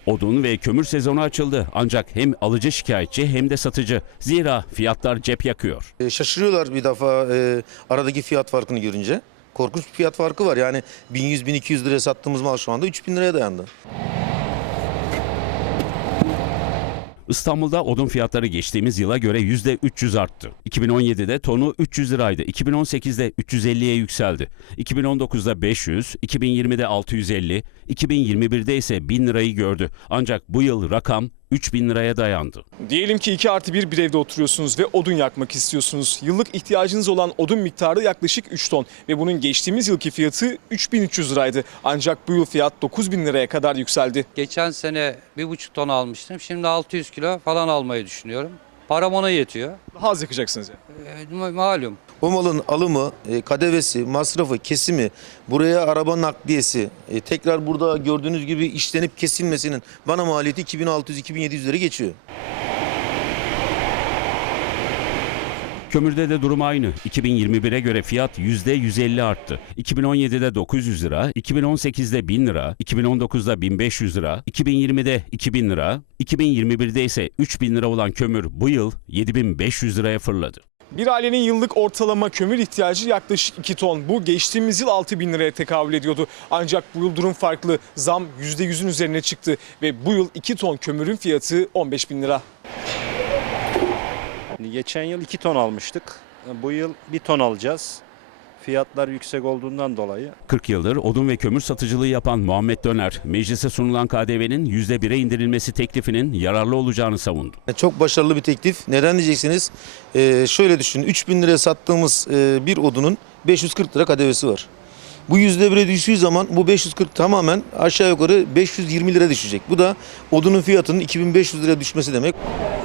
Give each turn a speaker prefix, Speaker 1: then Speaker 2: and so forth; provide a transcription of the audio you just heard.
Speaker 1: Odun ve kömür sezonu açıldı ancak hem alıcı şikayetçi hem de satıcı. Zira fiyatlar cep yakıyor.
Speaker 2: Şaşırıyorlar bir defa aradaki fiyat farkını görünce. Korkunç bir fiyat farkı var. Yani 1100-1200 liraya sattığımız mal şu anda 3000 liraya dayandı.
Speaker 1: İstanbul'da odun fiyatları geçtiğimiz yıla göre %300 arttı. 2017'de tonu 300 liraydı. 2018'de 350'ye yükseldi. 2019'da 500, 2020'de 650, 2021'de ise 1000 lirayı gördü. Ancak bu yıl rakam 3000 liraya dayandı.
Speaker 3: Diyelim ki 2+1 bir evde oturuyorsunuz ve odun yakmak istiyorsunuz. Yıllık ihtiyacınız olan odun miktarı yaklaşık 3 ton ve bunun geçtiğimiz yılki fiyatı 3300 liraydı. Ancak bu yıl fiyat 9000 liraya kadar yükseldi.
Speaker 4: Geçen sene 1,5 ton almıştım. Şimdi 600 kilo falan almayı düşünüyorum. Param ona yetiyor.
Speaker 3: Daha az yakacaksınız yani.
Speaker 4: Malum.
Speaker 2: O malın alımı, KDV'si, masrafı, kesimi, buraya araba nakliyesi, tekrar burada gördüğünüz gibi işlenip kesilmesinin bana maliyeti 2600-2700 lira geçiyor.
Speaker 1: Kömürde de durum aynı. 2021'e göre fiyat %150 arttı. 2017'de 900 lira, 2018'de 1000 lira, 2019'da 1500 lira, 2020'de 2000 lira, 2021'de ise 3000 lira olan kömür bu yıl 7500 liraya fırladı.
Speaker 3: Bir ailenin yıllık ortalama kömür ihtiyacı yaklaşık 2 ton. Bu geçtiğimiz yıl 6000 liraya tekabül ediyordu. Ancak bu yıl durum farklı. Zam %100'ün üzerine çıktı ve bu yıl 2 ton kömürün fiyatı 15.000 lira.
Speaker 5: Geçen yıl 2 ton almıştık. Bu yıl 1 ton alacağız. Fiyatlar yüksek olduğundan dolayı.
Speaker 1: 40 yıldır odun ve kömür satıcılığı yapan Muhammed Döner, meclise sunulan KDV'nin %1'e indirilmesi teklifinin yararlı olacağını savundu.
Speaker 2: Çok başarılı bir teklif. Neden diyeceksiniz? Şöyle düşünün. 3000 liraya sattığımız bir odunun 540 lira KDV'si var. Bu %1'e düştüğü zaman bu 540 tamamen aşağı yukarı 520 lira düşecek. Bu da odunun fiyatının 2500 liraya düşmesi demek.